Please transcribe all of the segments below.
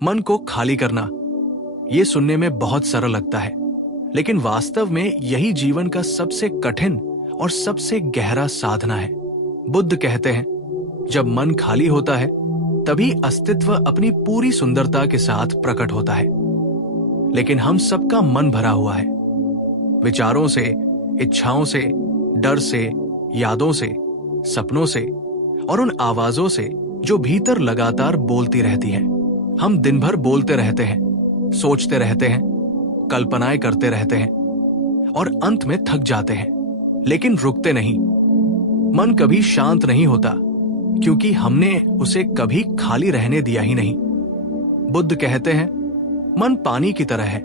मन को खाली करना, ये सुनने में बहुत सरल लगता है, लेकिन वास्तव में यही जीवन का सबसे कठिन और सबसे गहरा साधना है। बुद्ध कहते हैं, जब मन खाली होता है तभी अस्तित्व अपनी पूरी सुंदरता के साथ प्रकट होता है। लेकिन हम सबका मन भरा हुआ है, विचारों से, इच्छाओं से, डर से, यादों से, सपनों से और उन आवाजों से जो भीतर लगातार बोलती रहती हैं। हम दिन भर बोलते रहते हैं, सोचते रहते हैं, कल्पनाएं करते रहते हैं और अंत में थक जाते हैं, लेकिन रुकते नहीं। मन कभी शांत नहीं होता क्योंकि हमने उसे कभी खाली रहने दिया ही नहीं। बुद्ध कहते हैं, मन पानी की तरह है,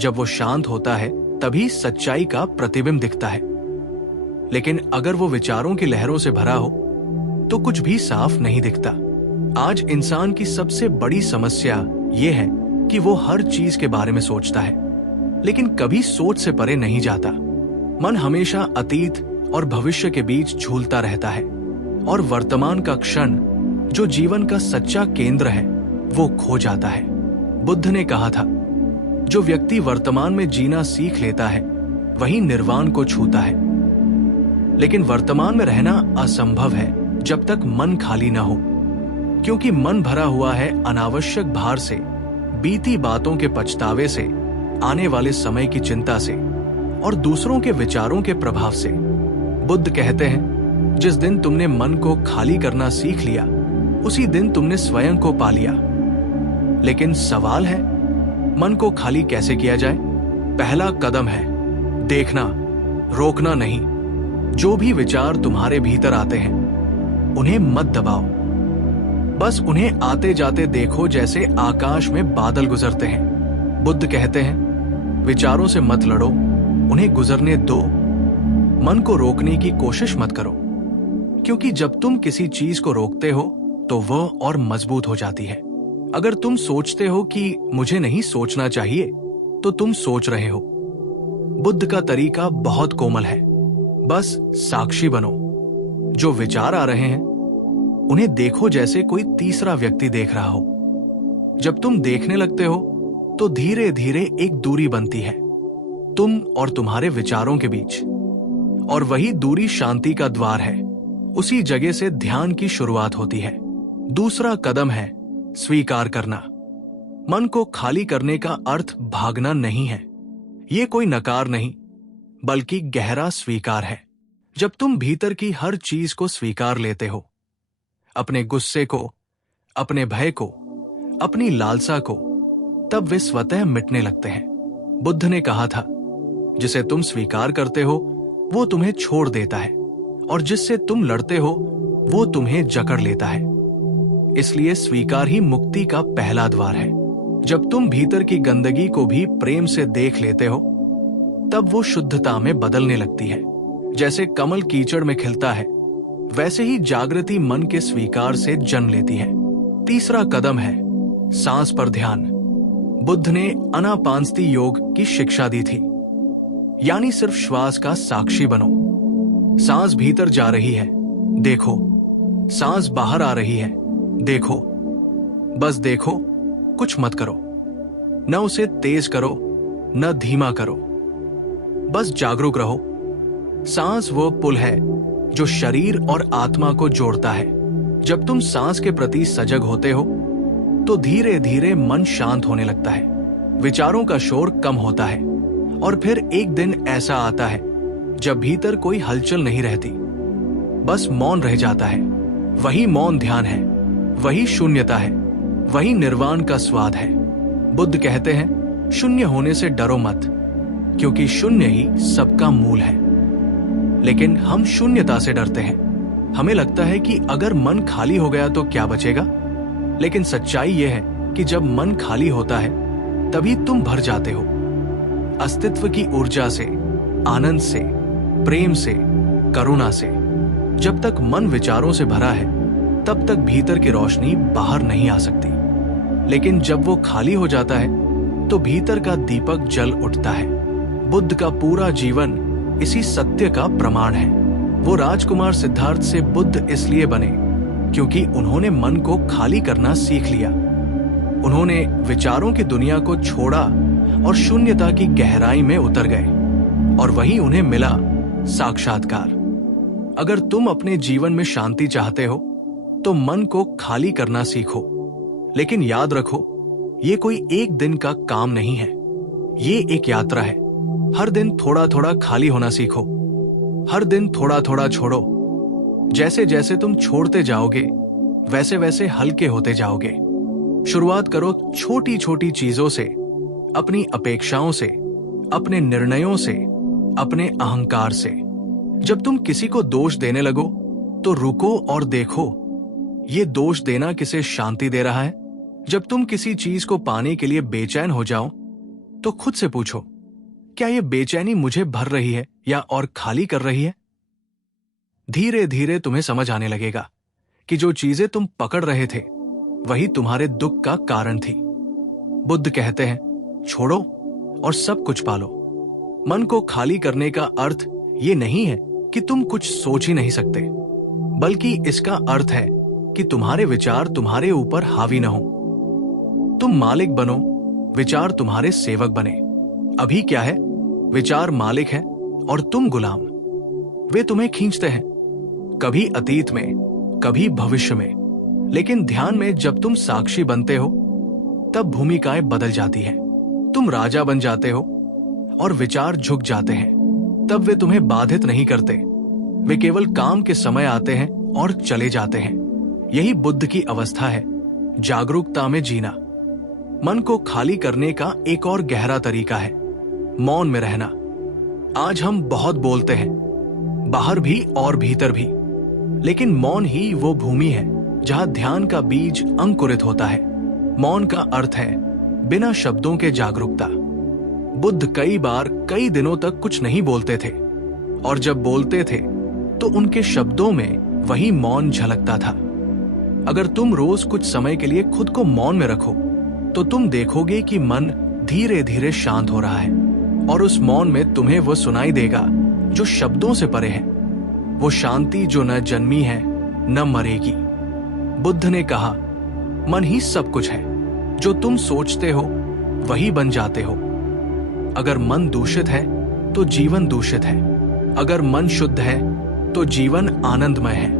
जब वो शांत होता है तभी सच्चाई का प्रतिबिंब दिखता है। लेकिन अगर वो विचारों की लहरों से भरा हो तो कुछ भी साफ नहीं दिखता। आज इंसान की सबसे बड़ी समस्या ये है कि वो हर चीज के बारे में सोचता है, लेकिन कभी सोच से परे नहीं जाता। मन हमेशा अतीत और भविष्य के बीच झूलता रहता है और वर्तमान का क्षण, जो जीवन का सच्चा केंद्र है, वो खो जाता है। बुद्ध ने कहा था, जो व्यक्ति वर्तमान में जीना सीख लेता है वही निर्वाण को छूता है। लेकिन वर्तमान में रहना असंभव है जब तक मन खाली ना हो, क्योंकि मन भरा हुआ है अनावश्यक भार से, बीती बातों के पछतावे से, आने वाले समय की चिंता से और दूसरों के विचारों के प्रभाव से। बुद्ध कहते हैं, जिस दिन तुमने मन को खाली करना सीख लिया उसी दिन तुमने स्वयं को पा लिया। लेकिन सवाल है, मन को खाली कैसे किया जाए? पहला कदम है देखना, रोकना नहीं। जो भी विचार तुम्हारे भीतर आते हैं उन्हें मत दबाओ, बस उन्हें आते जाते देखो जैसे आकाश में बादल गुजरते हैं। बुद्ध कहते हैं, विचारों से मत लड़ो, उन्हें गुजरने दो। मन को रोकने की कोशिश मत करो, क्योंकि जब तुम किसी चीज को रोकते हो तो वह और मजबूत हो जाती है। अगर तुम सोचते हो कि मुझे नहीं सोचना चाहिए, तो तुम सोच रहे हो। बुद्ध का तरीका बहुत कोमल है, बस साक्षी बनो। जो विचार आ रहे हैं उन्हें देखो जैसे कोई तीसरा व्यक्ति देख रहा हो। जब तुम देखने लगते हो तो धीरे धीरे एक दूरी बनती है तुम और तुम्हारे विचारों के बीच, और वही दूरी शांति का द्वार है। उसी जगह से ध्यान की शुरुआत होती है। दूसरा कदम है स्वीकार करना। मन को खाली करने का अर्थ भागना नहीं है, ये कोई नकार नहीं, बल्कि गहरा स्वीकार है। जब तुम भीतर की हर चीज को स्वीकार लेते हो, अपने गुस्से को, अपने भय को, अपनी लालसा को, तब वे स्वतः मिटने लगते हैं। बुद्ध ने कहा था, जिसे तुम स्वीकार करते हो वो तुम्हें छोड़ देता है, और जिससे तुम लड़ते हो वो तुम्हें जकड़ लेता है। इसलिए स्वीकार ही मुक्ति का पहला द्वार है। जब तुम भीतर की गंदगी को भी प्रेम से देख लेते हो, तब वो शुद्धता में बदलने लगती है। जैसे कमल कीचड़ में खिलता है, वैसे ही जागृति मन के स्वीकार से जन्म लेती है। तीसरा कदम है सांस पर ध्यान। बुद्ध ने आनापानसती योग की शिक्षा दी थी, यानी सिर्फ श्वास का साक्षी बनो। सांस भीतर जा रही है, देखो। सांस बाहर आ रही है, देखो। बस देखो, कुछ मत करो। न उसे तेज करो, न धीमा करो, बस जागरूक रहो। सांस वो पुल है जो शरीर और आत्मा को जोड़ता है। जब तुम सांस के प्रति सजग होते हो तो धीरे धीरे मन शांत होने लगता है, विचारों का शोर कम होता है, और फिर एक दिन ऐसा आता है जब भीतर कोई हलचल नहीं रहती, बस मौन रह जाता है। वही मौन ध्यान है, वही शून्यता है, वही निर्वाण का स्वाद है। बुद्ध कहते हैं, शून्य होने से डरो मत, क्योंकि शून्य ही सबका मूल है। लेकिन हम शून्यता से डरते हैं। हमें लगता है कि अगर मन खाली हो गया तो क्या बचेगा। लेकिन सच्चाई यह है कि जब मन खाली होता है तभी तुम भर जाते हो, अस्तित्व की ऊर्जा से, आनंद से, प्रेम से, करुणा से। जब तक मन विचारों से भरा है तब तक भीतर की रोशनी बाहर नहीं आ सकती। लेकिन जब वो खाली हो जाता है तो भीतर का दीपक जल उठता है। बुद्ध का पूरा जीवन इसी सत्य का प्रमाण है। वो राजकुमार सिद्धार्थ से बुद्ध इसलिए बने क्योंकि उन्होंने मन को खाली करना सीख लिया। उन्होंने विचारों की दुनिया को छोड़ा और शून्यता की गहराई में उतर गए, और वहीं उन्हें मिला साक्षात्कार। अगर तुम अपने जीवन में शांति चाहते हो तो मन को खाली करना सीखो। लेकिन याद रखो, ये कोई एक दिन का काम नहीं है, ये एक यात्रा है। हर दिन थोड़ा थोड़ा खाली होना सीखो, हर दिन थोड़ा थोड़ा छोड़ो। जैसे जैसे तुम छोड़ते जाओगे वैसे वैसे हल्के होते जाओगे। शुरुआत करो छोटी छोटी चीजों से, अपनी अपेक्षाओं से, अपने निर्णयों से, अपने अहंकार से। जब तुम किसी को दोष देने लगो तो रुको और देखो, ये दोष देना किसे शांति दे रहा है? जब तुम किसी चीज को पाने के लिए बेचैन हो जाओ तो खुद से पूछो, क्या यह बेचैनी मुझे भर रही है या और खाली कर रही है? धीरे धीरे तुम्हें समझ आने लगेगा कि जो चीजें तुम पकड़ रहे थे वही तुम्हारे दुख का कारण थी। बुद्ध कहते हैं, छोड़ो और सब कुछ पालो। मन को खाली करने का अर्थ ये नहीं है कि तुम कुछ सोच ही नहीं सकते, बल्कि इसका अर्थ है कि तुम्हारे विचार तुम्हारे ऊपर हावी न हो। तुम मालिक बनो, विचार तुम्हारे सेवक बने। अभी क्या है, विचार मालिक है और तुम गुलाम। वे तुम्हें खींचते हैं, कभी अतीत में, कभी भविष्य में। लेकिन ध्यान में जब तुम साक्षी बनते हो तब भूमिकाएं बदल जाती हैं। तुम राजा बन जाते हो और विचार झुक जाते हैं। तब वे तुम्हें बाधित नहीं करते, वे केवल काम के समय आते हैं और चले जाते हैं। यही बुद्ध की अवस्था है, जागरूकता में जीना। मन को खाली करने का एक और गहरा तरीका है मौन में रहना। आज हम बहुत बोलते हैं, बाहर भी और भीतर भी, लेकिन मौन ही वो भूमि है जहां ध्यान का बीज अंकुरित होता है। मौन का अर्थ है बिना शब्दों के जागरूकता। बुद्ध कई बार कई दिनों तक कुछ नहीं बोलते थे, और जब बोलते थे तो उनके शब्दों में वही मौन झलकता था। अगर तुम रोज कुछ समय के लिए खुद को मौन में रखो तो तुम देखोगे कि मन धीरे धीरे शांत हो रहा है, और उस मौन में तुम्हें वो सुनाई देगा जो शब्दों से परे है, वो शांति जो न जन्मी है न मरेगी। बुद्ध ने कहा, मन ही सब कुछ है, जो तुम सोचते हो वही बन जाते हो। अगर मन दूषित है तो जीवन दूषित है, अगर मन शुद्ध है तो जीवन आनंदमय है।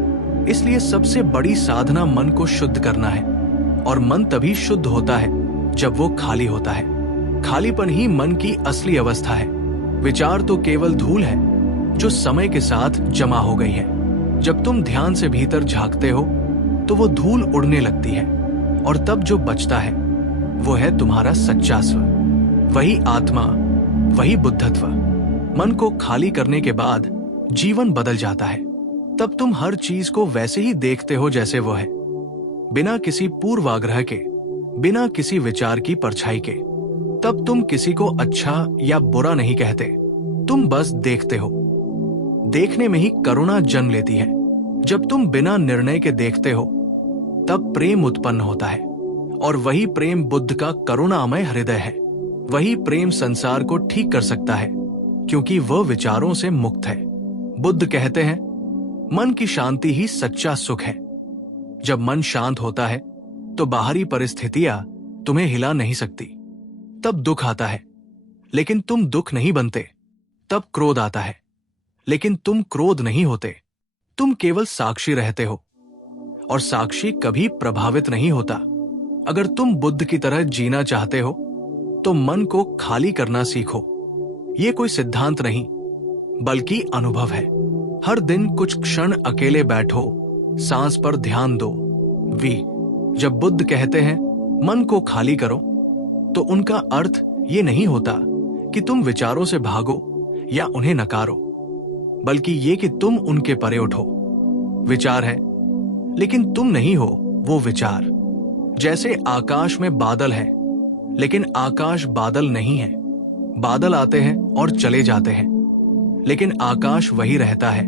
इसलिए सबसे बड़ी साधना मन को शुद्ध करना है, और मन तभी शुद्ध होता है जब वो खाली होता है। खालीपन ही मन की असली अवस्था है। विचार तो केवल धूल है जो समय के साथ जमा हो गई है। जब तुम ध्यान से भीतर झांकते हो तो वो धूल उड़ने लगती है, और तब जो बचता है वो है तुम्हारा सच्चा स्व, वही आत्मा, वही बुद्धत्व। मन को खाली करने के बाद जीवन बदल जाता है। तब तुम हर चीज को वैसे ही देखते हो जैसे वो है, बिना किसी पूर्वाग्रह के, बिना किसी विचार की परछाई के। तब तुम किसी को अच्छा या बुरा नहीं कहते, तुम बस देखते हो। देखने में ही करुणा जन्म लेती है। जब तुम बिना निर्णय के देखते हो तब प्रेम उत्पन्न होता है, और वही प्रेम बुद्ध का करुणामय हृदय है। वही प्रेम संसार को ठीक कर सकता है, क्योंकि वह विचारों से मुक्त है। बुद्ध कहते हैं, मन की शांति ही सच्चा सुख है। जब मन शांत होता है तो बाहरी परिस्थितियां तुम्हें हिला नहीं सकती। तब दुख आता है, लेकिन तुम दुख नहीं बनते। तब क्रोध आता है, लेकिन तुम क्रोध नहीं होते। तुम केवल साक्षी रहते हो, और साक्षी कभी प्रभावित नहीं होता। अगर तुम बुद्ध की तरह जीना चाहते हो तो मन को खाली करना सीखो। ये कोई सिद्धांत नहीं, बल्कि अनुभव है। हर दिन कुछ क्षण अकेले बैठो, सांस पर ध्यान दो। जब बुद्ध कहते हैं मन को खाली करो, तो उनका अर्थ ये नहीं होता कि तुम विचारों से भागो या उन्हें नकारो, बल्कि ये कि तुम उनके परे उठो। विचार है, लेकिन तुम नहीं हो वो विचार। जैसे आकाश में बादल है, लेकिन आकाश बादल नहीं है। बादल आते हैं और चले जाते हैं, लेकिन आकाश वही रहता है,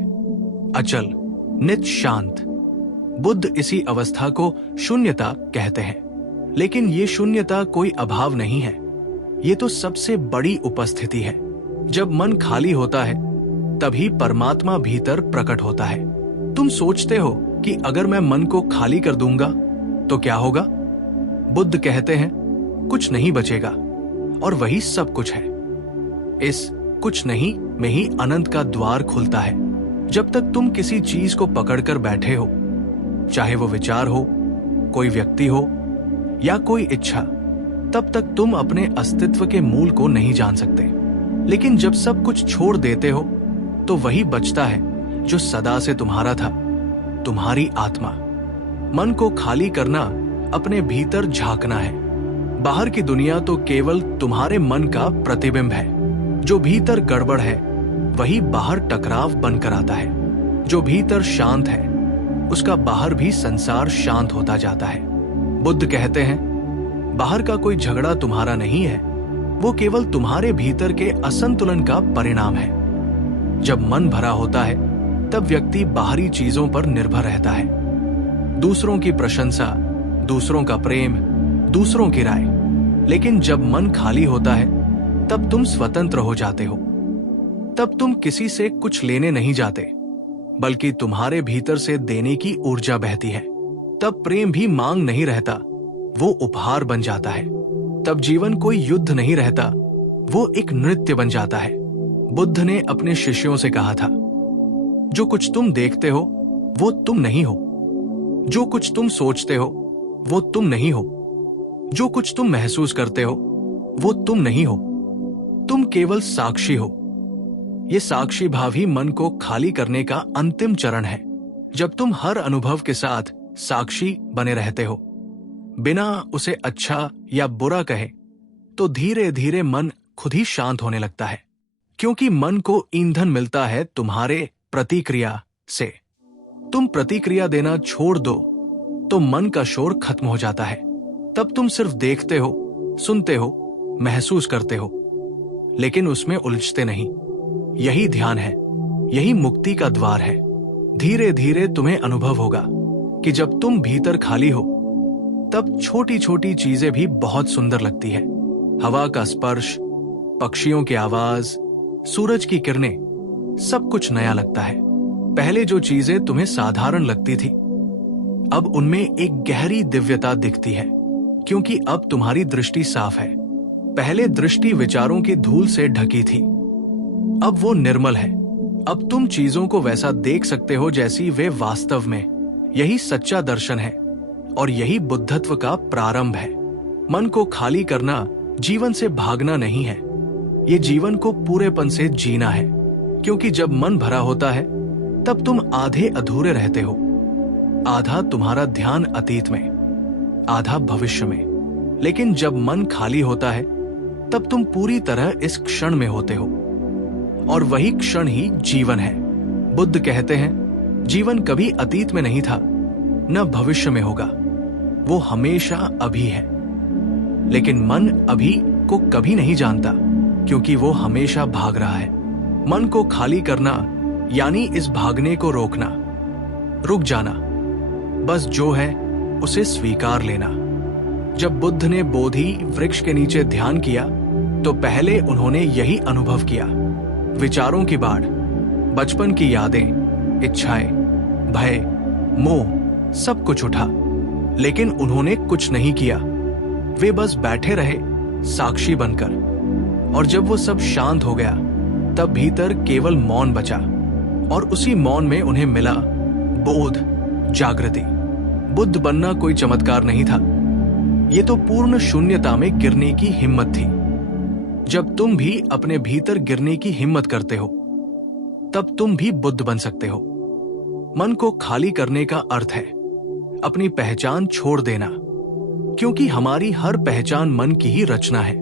अचल, नित्य शांत। बुद्ध इसी अवस्था को शून्यता कहते हैं, लेकिन ये शून्यता कोई अभाव नहीं है, ये तो सबसे बड़ी उपस्थिति है। जब मन खाली होता है तभी परमात्मा भीतर प्रकट होता है। तुम सोचते हो कि अगर मैं मन को खाली कर दूंगा तो क्या होगा? बुद्ध कहते हैं कुछ नहीं बचेगा और वही सब कुछ है। इस कुछ नहीं में ही अनंत का द्वार खुलता है। जब तक तुम किसी चीज को पकड़कर बैठे हो, चाहे वो विचार हो, कोई व्यक्ति हो या कोई इच्छा, तब तक तुम अपने अस्तित्व के मूल को नहीं जान सकते। लेकिन जब सब कुछ छोड़ देते हो तो वही बचता है जो सदा से तुम्हारा था, तुम्हारी आत्मा। मन को खाली करना अपने भीतर झांकना है। बाहर की दुनिया तो केवल तुम्हारे मन का प्रतिबिंब है। जो भीतर गड़बड़ है वही बाहर टकराव बनकर आता है। जो भीतर शांत है उसका बाहर भी संसार शांत होता जाता है। बुद्ध कहते हैं बाहर का कोई झगड़ा तुम्हारा नहीं है, वो केवल तुम्हारे भीतर के असंतुलन का परिणाम है। जब मन भरा होता है तब व्यक्ति बाहरी चीजों पर निर्भर रहता है। दूसरों की प्रशंसा, दूसरों का प्रेम, दूसरों की राय। लेकिन जब मन खाली होता है तब तुम स्वतंत्र हो जाते हो। तब तुम किसी से कुछ लेने नहीं जाते, बल्कि तुम्हारे भीतर से देने की ऊर्जा बहती है। तब प्रेम भी मांग नहीं रहता, वो उपहार बन जाता है। तब जीवन कोई युद्ध नहीं रहता, वो एक नृत्य बन जाता है। बुद्ध ने अपने शिष्यों से कहा था, जो कुछ तुम देखते हो वो तुम नहीं हो। जो कुछ तुम सोचते हो वो तुम नहीं हो। जो कुछ तुम महसूस करते हो वो तुम नहीं हो। तुम केवल साक्षी हो। ये साक्षी भाव ही मन को खाली करने का अंतिम चरण है। जब तुम हर अनुभव के साथ साक्षी बने रहते हो, बिना उसे अच्छा या बुरा कहे, तो धीरे धीरे मन खुद ही शांत होने लगता है। क्योंकि मन को ईंधन मिलता है तुम्हारे प्रतिक्रिया से। तुम प्रतिक्रिया देना छोड़ दो तो मन का शोर खत्म हो जाता है। तब तुम सिर्फ देखते हो, सुनते हो, महसूस करते हो, लेकिन उसमें उलझते नहीं। यही ध्यान है, यही मुक्ति का द्वार है। धीरे धीरे तुम्हें अनुभव होगा कि जब तुम भीतर खाली हो तब छोटी छोटी चीजें भी बहुत सुंदर लगती है। हवा का स्पर्श, पक्षियों की आवाज, सूरज की किरणें, सब कुछ नया लगता है। पहले जो चीजें तुम्हें साधारण लगती थी, अब उनमें एक गहरी दिव्यता दिखती है, क्योंकि अब तुम्हारी दृष्टि साफ है। पहले दृष्टि विचारों की धूल से ढकी थी, अब वो निर्मल है। अब तुम चीजों को वैसा देख सकते हो जैसी वे वास्तव में। यही सच्चा दर्शन है और यही बुद्धत्व का प्रारंभ है। मन को खाली करना जीवन से भागना नहीं है, ये जीवन को पूरेपन से जीना है। क्योंकि जब मन भरा होता है तब तुम आधे अधूरे रहते हो। आधा तुम्हारा ध्यान अतीत में, आधा भविष्य में। लेकिन जब मन खाली होता है तब तुम पूरी तरह इस क्षण में होते हो, और वही क्षण ही जीवन है। बुद्ध कहते हैं जीवन कभी अतीत में नहीं था, न भविष्य में होगा, वो हमेशा अभी है। लेकिन मन अभी को कभी नहीं जानता, क्योंकि वो हमेशा भाग रहा है। मन को खाली करना यानी इस भागने को रोकना, रुक जाना, बस जो है उसे स्वीकार लेना। जब बुद्ध ने बोधि वृक्ष के नीचे ध्यान किया तो पहले उन्होंने यही अनुभव किया। विचारों की बाढ़, बचपन की यादें, इच्छाएं, भय, मोह, सब कुछ उठा, लेकिन उन्होंने कुछ नहीं किया। वे बस बैठे रहे साक्षी बनकर। और जब वो सब शांत हो गया तब भीतर केवल मौन बचा, और उसी मौन में उन्हें मिला बोध, जागृति। बुद्ध बनना कोई चमत्कार नहीं था, ये तो पूर्ण शून्यता में गिरने की हिम्मत थी। जब तुम भी अपने भीतर गिरने की हिम्मत करते हो तब तुम भी बुद्ध बन सकते हो। मन को खाली करने का अर्थ है अपनी पहचान छोड़ देना, क्योंकि हमारी हर पहचान मन की ही रचना है।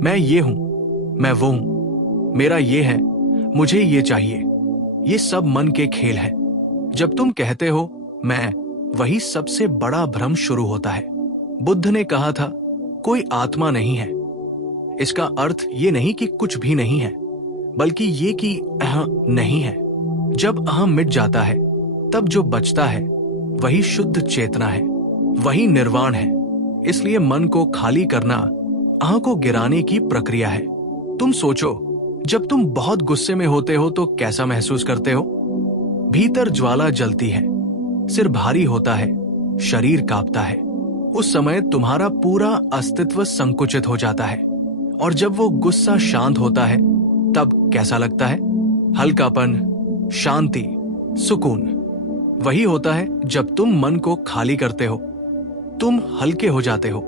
मैं ये हूं, मैं वो हूं, मेरा ये है, मुझे ये चाहिए, ये सब मन के खेल है। जब तुम कहते हो मैं, वही सबसे बड़ा भ्रम शुरू होता है। बुद्ध ने कहा था कोई आत्मा नहीं है। इसका अर्थ ये नहीं कि कुछ भी नहीं है, बल्कि ये कि अहं नहीं है। जब अहं मिट जाता है तब जो बचता है वही शुद्ध चेतना है, वही निर्वाण है। इसलिए मन को खाली करना अहं को गिराने की प्रक्रिया है। तुम सोचो, जब तुम बहुत गुस्से में होते हो तो कैसा महसूस करते हो? भीतर ज्वाला जलती है, सिर भारी होता है, शरीर कांपता है। उस समय तुम्हारा पूरा अस्तित्व संकुचित हो जाता है। और जब वो गुस्सा शांत होता है तब कैसा लगता है? हल्कापन, शांति, सुकून। वही होता है जब तुम मन को खाली करते हो। तुम हल्के हो जाते हो।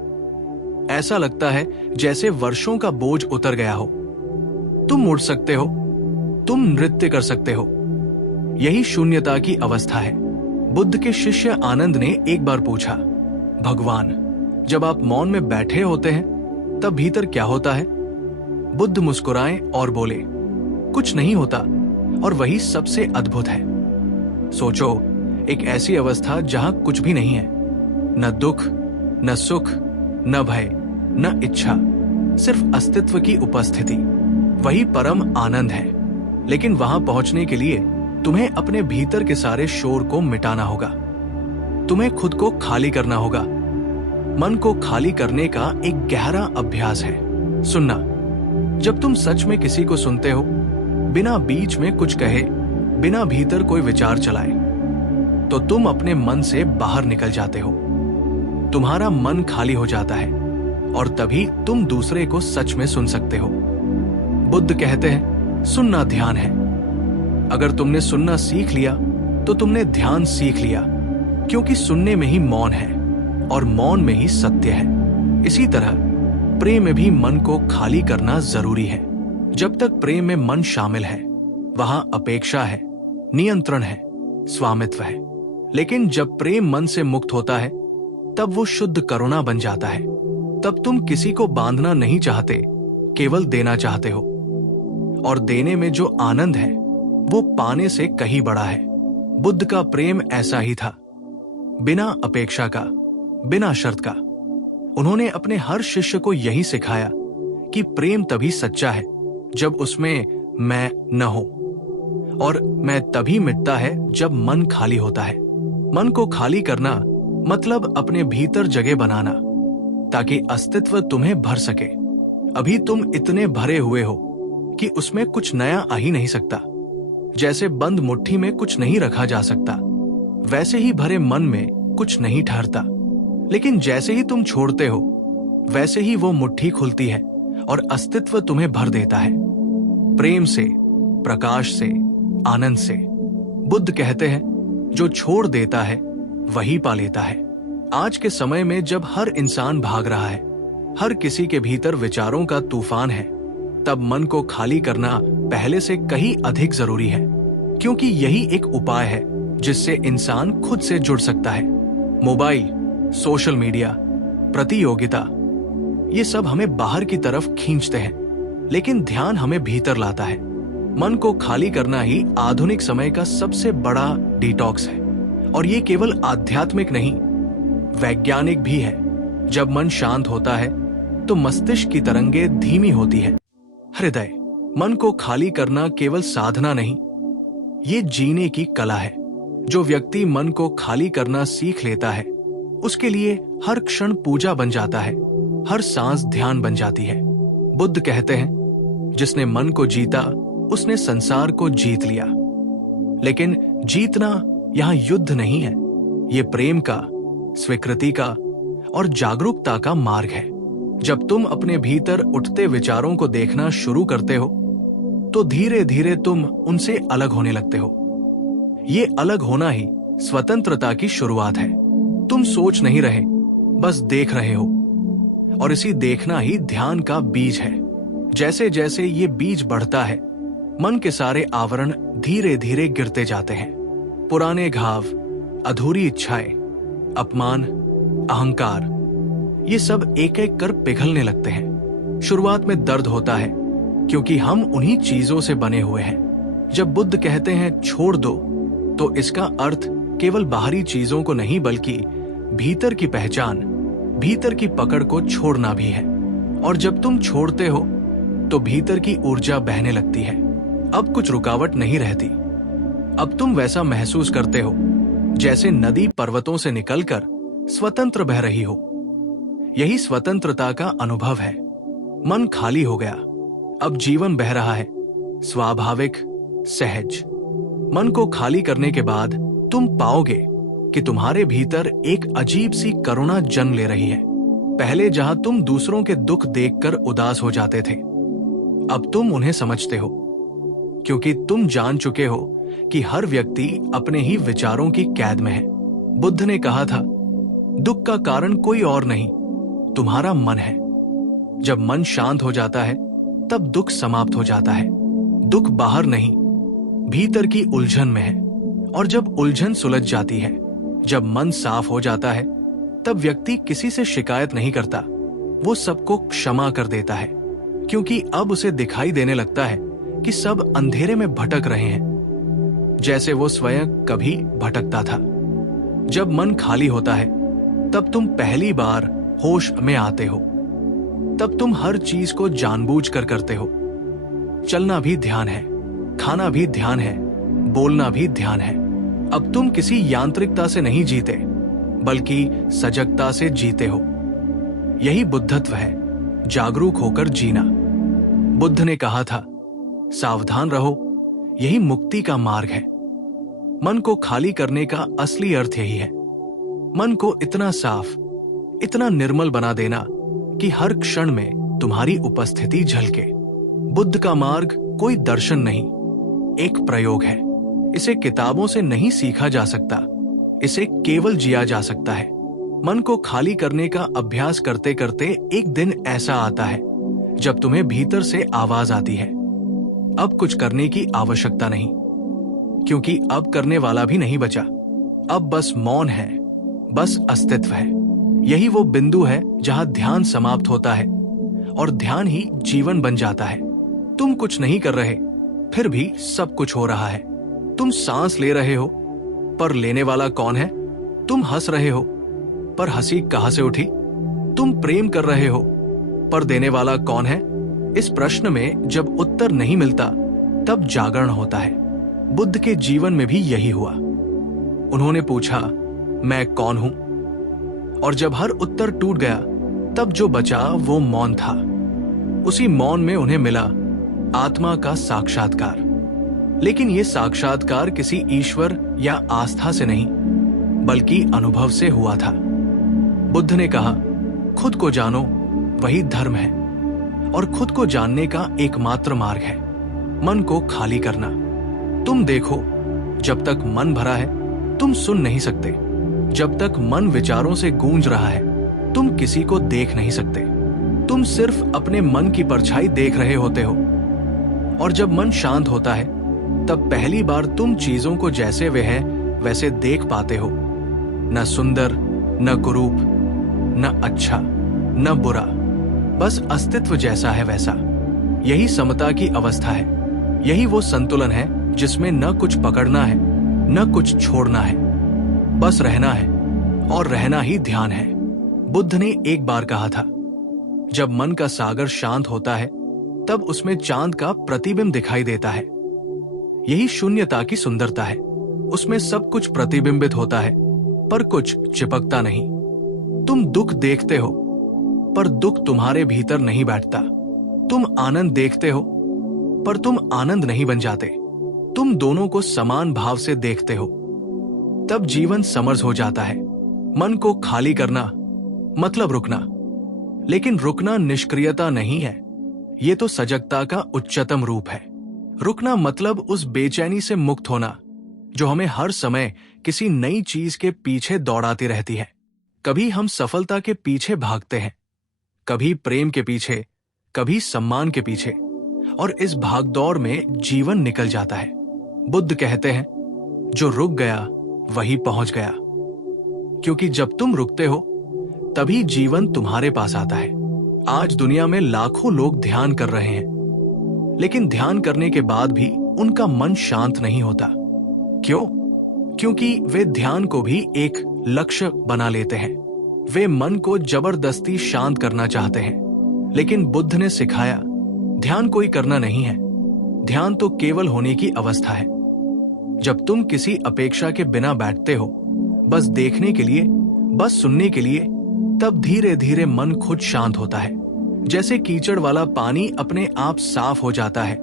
ऐसा लगता है जैसे वर्षों का बोझ उतर गया हो। तुम उड़ सकते हो, तुम नृत्य कर सकते हो। यही शून्यता की अवस्था है। बुद्ध के शिष्य आनंद ने एक बार पूछा, भगवान, जब आप मौन में बैठे होते हैं तब भीतर क्या होता है? बुद्ध मुस्कुराए और बोले, कुछ नहीं होता, और वही सबसे अद्भुत है। सोचो, एक ऐसी अवस्था जहां कुछ भी नहीं है, न दुख, न सुख, न भय, न इच्छा, सिर्फ अस्तित्व की उपस्थिति। वही परम आनंद है। लेकिन वहां पहुंचने के लिए तुम्हें अपने भीतर के सारे शोर को मिटाना होगा। तुम्हें खुद को खाली करना होगा। मन को खाली करने का एक गहरा अभ्यास है सुनना। जब तुम सच में किसी को सुनते हो, बिना बीच में कुछ कहे, बिना भीतर कोई विचार चलाए, तो तुम अपने मन से बाहर निकल जाते हो। तुम्हारा मन खाली हो जाता है और तभी तुम दूसरे को सच में सुन सकते हो। बुद्ध कहते हैं, सुनना ध्यान है। अगर तुमने सुनना सीख लिया तो तुमने ध्यान सीख लिया, क्योंकि सुनने में ही मौन है और मौन में ही सत्य है। इसी तरह प्रेम में भी मन को खाली करना जरूरी है। जब तक प्रेम में मन शामिल है, वहां अपेक्षा है, नियंत्रण है, स्वामित्व है। लेकिन जब प्रेम मन से मुक्त होता है, तब वो शुद्ध करुणा बन जाता है। तब तुम किसी को बांधना नहीं चाहते, केवल देना चाहते हो। और देने में जो आनंद है, वो पाने से कहीं बड़ा है। बुद्ध का प्रेम ऐसा ही था, बिना अपेक्षा का, बिना शर्त का। उन्होंने अपने हर शिष्य को यही सिखाया कि प्रेम तभी सच्चा है जब उसमें मैं न हो, और मैं तभी मिटता है जब मन खाली होता है। मन को खाली करना मतलब अपने भीतर जगह बनाना, ताकि अस्तित्व तुम्हें भर सके। अभी तुम इतने भरे हुए हो कि उसमें कुछ नया आ ही नहीं सकता। जैसे बंद मुट्ठी में कुछ नहीं रखा जा सकता, वैसे ही भरे मन में कुछ नहीं ठहरता। लेकिन जैसे ही तुम छोड़ते हो, वैसे ही वो मुट्ठी खुलती है और अस्तित्व तुम्हें भर देता है, प्रेम से, प्रकाश से, आनंद से। बुद्ध कहते हैं, जो छोड़ देता है वही पा लेता है। आज के समय में जब हर इंसान भाग रहा है, हर किसी के भीतर विचारों का तूफान है, तब मन को खाली करना पहले से कहीं अधिक जरूरी है, क्योंकि यही एक उपाय है जिससे इंसान खुद से जुड़ सकता है। मोबाइल, सोशल मीडिया, प्रतियोगिता, ये सब हमें बाहर की तरफ खींचते हैं, लेकिन ध्यान हमें भीतर लाता है। मन को खाली करना ही आधुनिक समय का सबसे बड़ा डिटॉक्स है। और ये केवल आध्यात्मिक नहीं, वैज्ञानिक भी है। जब मन शांत होता है तो मस्तिष्क की तरंगे धीमी होती है। हृदय, मन को खाली करना केवल साधना नहीं, ये जीने की कला है। जो व्यक्ति मन को खाली करना सीख लेता है, उसके लिए हर क्षण पूजा बन जाता है, हर सांस ध्यान बन जाती है। बुद्ध कहते हैं, जिसने मन को जीता उसने संसार को जीत लिया। लेकिन जीतना यहां युद्ध नहीं है, ये प्रेम का, स्वीकृति का और जागरूकता का मार्ग है। जब तुम अपने भीतर उठते विचारों को देखना शुरू करते हो, तो धीरे धीरे तुम उनसे अलग होने लगते हो। ये अलग होना ही स्वतंत्रता की शुरुआत है। तुम सोच नहीं रहे, बस देख रहे हो। और इसी देखना ही ध्यान का बीज है। जैसे जैसे ये बीज बढ़ता है, मन के सारे आवरण धीरे धीरे गिरते जाते हैं। पुराने घाव, अधूरी इच्छाएं, अपमान, अहंकार, ये सब एक एक कर पिघलने लगते हैं। शुरुआत में दर्द होता है, क्योंकि हम उन्हीं चीजों से बने हुए हैं। जब बुद्ध कहते हैं छोड़ दो, तो इसका अर्थ केवल बाहरी चीजों को नहीं, बल्कि भीतर की पहचान, भीतर की पकड़ को छोड़ना भी है। और जब तुम छोड़ते हो, तो भीतर की ऊर्जा बहने लगती है। अब कुछ रुकावट नहीं रहती। अब तुम वैसा महसूस करते हो जैसे नदी पर्वतों से निकलकर स्वतंत्र बह रही हो। यही स्वतंत्रता का अनुभव है। मन खाली हो गया, अब जीवन बह रहा है, स्वाभाविक, सहज। मन को खाली करने के बाद तुम पाओगे कि तुम्हारे भीतर एक अजीब सी करुणा जन्म ले रही है। पहले जहां तुम दूसरों के दुख देखकर उदास हो जाते थे, अब तुम उन्हें समझते हो, क्योंकि तुम जान चुके हो कि हर व्यक्ति अपने ही विचारों की कैद में है। बुद्ध ने कहा था, दुख का कारण कोई और नहीं, तुम्हारा मन है। जब मन शांत हो जाता है तब दुख समाप्त हो जाता है। दुख बाहर नहीं, भीतर की उलझन में है। और जब उलझन सुलझ जाती है, जब मन साफ हो जाता है, तब व्यक्ति किसी से शिकायत नहीं करता, वो सबको क्षमा कर देता है, क्योंकि अब उसे दिखाई देने लगता है कि सब अंधेरे में भटक रहे हैं, जैसे वो स्वयं कभी भटकता था। जब मन खाली होता है तब तुम पहली बार होश में आते हो। तब तुम हर चीज को जानबूझकर करते हो। चलना भी ध्यान है, खाना भी ध्यान है, बोलना भी ध्यान है। अब तुम किसी यांत्रिकता से नहीं जीते, बल्कि सजगता से जीते हो। यही बुद्धत्व है, जागरूक होकर जीना। बुद्ध ने कहा था, सावधान रहो, यही मुक्ति का मार्ग है। मन को खाली करने का असली अर्थ यही है। मन को इतना साफ, इतना निर्मल बना देना कि हर क्षण में तुम्हारी उपस्थिति झलके। बुद्ध का मार्ग कोई दर्शन नहीं, एक प्रयोग है। इसे किताबों से नहीं सीखा जा सकता, इसे केवल जिया जा सकता है। मन को खाली करने का अभ्यास करते करते एक दिन ऐसा आता है जब तुम्हें भीतर से आवाज आती है, अब कुछ करने की आवश्यकता नहीं, क्योंकि अब करने वाला भी नहीं बचा। अब बस मौन है, बस अस्तित्व है। यही वो बिंदु है जहां ध्यान समाप्त होता है और ध्यान ही जीवन बन जाता है। तुम कुछ नहीं कर रहे, फिर भी सब कुछ हो रहा है। तुम सांस ले रहे हो, पर लेने वाला कौन है? तुम हंस रहे हो, पर हंसी कहां से उठी? तुम प्रेम कर रहे हो, पर देने वाला कौन है? इस प्रश्न में जब उत्तर नहीं मिलता, तब जागरण होता है। बुद्ध के जीवन में भी यही हुआ। उन्होंने पूछा, मैं कौन हूं? और जब हर उत्तर टूट गया, तब जो बचा वो मौन था। उसी मौन में उन्हें मिला आत्मा का साक्षात्कार। लेकिन ये साक्षात्कार किसी ईश्वर या आस्था से नहीं, बल्कि अनुभव से हुआ था। बुद्ध ने कहा, खुद को जानो, वही धर्म है। और खुद को जानने का एकमात्र मार्ग है मन को खाली करना। तुम देखो, जब तक मन भरा है तुम सुन नहीं सकते। जब तक मन विचारों से गूंज रहा है तुम किसी को देख नहीं सकते। तुम सिर्फ अपने मन की परछाई देख रहे होते हो। और जब मन शांत होता है तब पहली बार तुम चीजों को जैसे वे हैं वैसे देख पाते हो। न सुंदर, न कुरूप, न अच्छा, न बुरा, बस अस्तित्व जैसा है वैसा। यही समता की अवस्था है। यही वो संतुलन है जिसमें न कुछ पकड़ना है, न कुछ छोड़ना है, बस रहना है। और रहना ही ध्यान है। बुद्ध ने एक बार कहा था, जब मन का सागर शांत होता है तब उसमें चांद का प्रतिबिंब दिखाई देता है। यही शून्यता की सुंदरता है। उसमें सब कुछ प्रतिबिंबित होता है, पर कुछ चिपकता नहीं। तुम दुख देखते हो, पर दुख तुम्हारे भीतर नहीं बैठता। तुम आनंद देखते हो, पर तुम आनंद नहीं बन जाते। तुम दोनों को समान भाव से देखते हो। तब जीवन समर्थ हो जाता है। मन को खाली करना मतलब रुकना। लेकिन रुकना निष्क्रियता नहीं है, ये तो सजगता का उच्चतम रूप है। रुकना मतलब उस बेचैनी से मुक्त होना जो हमें हर समय किसी नई चीज के पीछे दौड़ाती रहती है। कभी हम सफलता के पीछे भागते हैं, कभी प्रेम के पीछे, कभी सम्मान के पीछे, और इस भागदौड़ में जीवन निकल जाता है। बुद्ध कहते हैं, जो रुक गया वही पहुंच गया। क्योंकि जब तुम रुकते हो तभी जीवन तुम्हारे पास आता है। आज दुनिया में लाखों लोग ध्यान कर रहे हैं, लेकिन ध्यान करने के बाद भी उनका मन शांत नहीं होता। क्यों? क्योंकि वे ध्यान को भी एक लक्ष्य बना लेते हैं। वे मन को जबरदस्ती शांत करना चाहते हैं। लेकिन बुद्ध ने सिखाया, ध्यान कोई करना नहीं है, ध्यान तो केवल होने की अवस्था है। जब तुम किसी अपेक्षा के बिना बैठते हो, बस देखने के लिए, बस सुनने के लिए, तब धीरे धीरे मन खुद शांत होता है। जैसे कीचड़ वाला पानी अपने आप साफ हो जाता है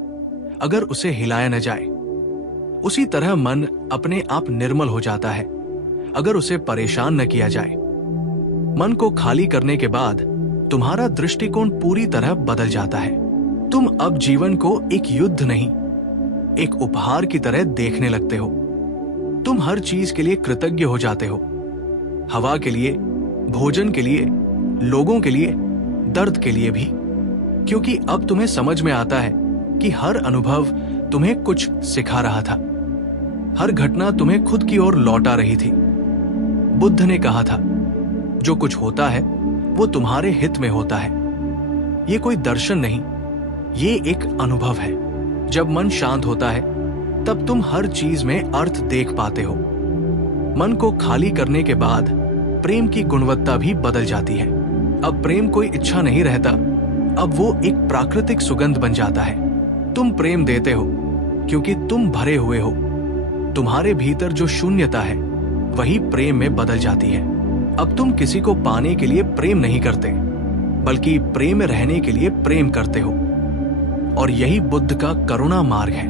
अगर उसे हिलाया न जाए, उसी तरह मन अपने आप निर्मल हो जाता है अगर उसे परेशान न किया जाए। मन को खाली करने के बाद तुम्हारा दृष्टिकोण पूरी तरह बदल जाता है। तुम अब जीवन को एक युद्ध नहीं, एक उपहार की तरह देखने लगते हो। तुम हर चीज के लिए कृतज्ञ हो जाते हो। हवा के लिए, भोजन के लिए, लोगों के लिए, दर्द के लिए भी, क्योंकि अब तुम्हें समझ में आता है कि हर अनुभव तुम्हें कुछ सिखा रहा था। हर घटना तुम्हें खुद की ओर लौटा रही थी। बुद्ध ने कहा था, जो कुछ होता है वो तुम्हारे हित में होता है। ये कोई दर्शन नहीं, ये एक अनुभव है। जब मन शांत होता है तब तुम हर चीज में अर्थ देख पाते हो। मन को खाली करने के बाद प्रेम की गुणवत्ता भी बदल जाती है। अब प्रेम कोई इच्छा नहीं रहता, अब वो एक प्राकृतिक सुगंध बन जाता है। तुम प्रेम देते हो क्योंकि तुम भरे हुए हो। तुम्हारे भीतर जो शून्यता है वही प्रेम में बदल जाती है। अब तुम किसी को पाने के लिए प्रेम नहीं करते, बल्कि प्रेम में रहने के लिए प्रेम करते हो। और यही बुद्ध का करुणा मार्ग है,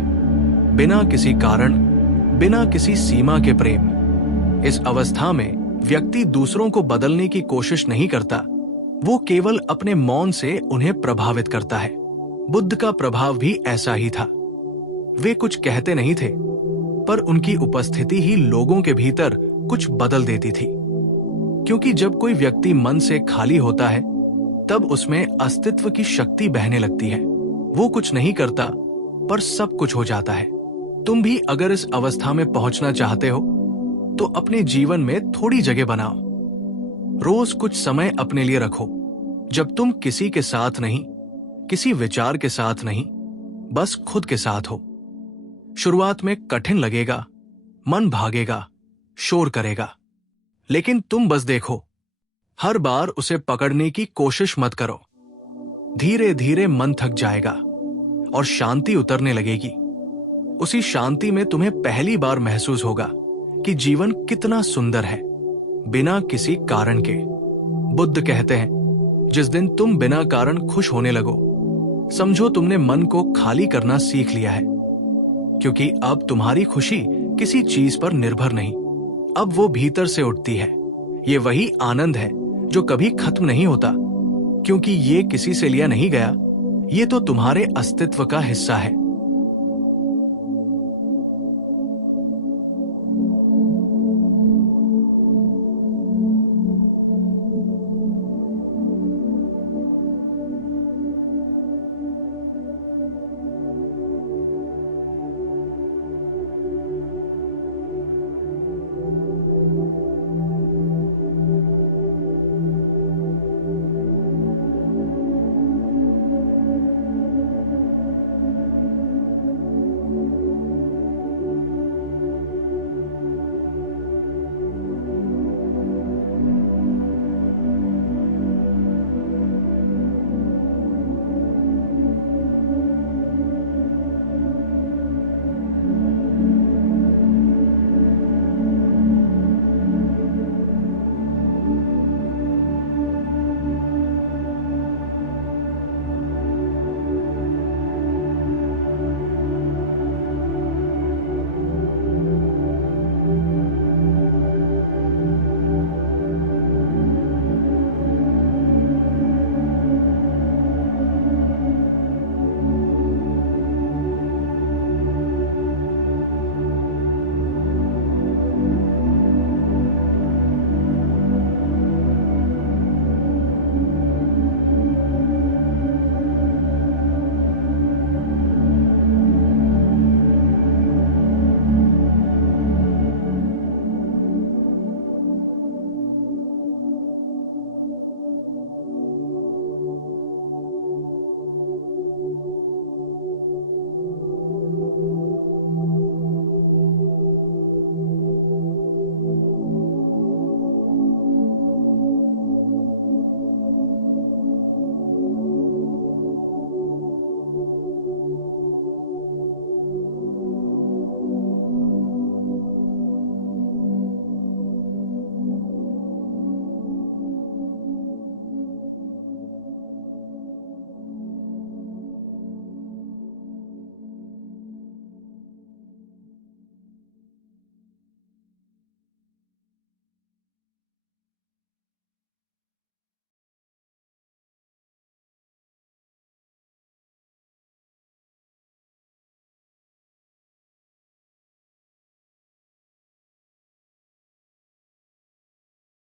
बिना किसी कारण, बिना किसी सीमा के प्रेम। इस अवस्था में व्यक्ति दूसरों को बदलने की कोशिश नहीं करता, वो केवल अपने मौन से उन्हें प्रभावित करता है। बुद्ध का प्रभाव भी ऐसा ही था। वे कुछ कहते नहीं थे, पर उनकी उपस्थिति ही लोगों के भीतर कुछ बदल देती थी। क्योंकि जब कोई व्यक्ति मन से खाली होता है तब उसमें अस्तित्व की शक्ति बहने लगती है। वो कुछ नहीं करता, पर सब कुछ हो जाता है। तुम भी अगर इस अवस्था में पहुंचना चाहते हो तो अपने जीवन में थोड़ी जगह बनाओ। रोज कुछ समय अपने लिए रखो, जब तुम किसी के साथ नहीं, किसी विचार के साथ नहीं, बस खुद के साथ हो। शुरुआत में कठिन लगेगा, मन भागेगा, शोर करेगा, लेकिन तुम बस देखो। हर बार उसे पकड़ने की कोशिश मत करो। धीरे धीरे मन थक जाएगा और शांति उतरने लगेगी। उसी शांति में तुम्हें पहली बार महसूस होगा कि जीवन कितना सुंदर है, बिना किसी कारण के। बुद्ध कहते हैं, जिस दिन तुम बिना कारण खुश होने लगो, समझो तुमने मन को खाली करना सीख लिया है। क्योंकि अब तुम्हारी खुशी किसी चीज पर निर्भर नहीं, अब वो भीतर से उठती है। ये वही आनंद है जो कभी खत्म नहीं होता, क्योंकि ये किसी से लिया नहीं गया, ये तो तुम्हारे अस्तित्व का हिस्सा है।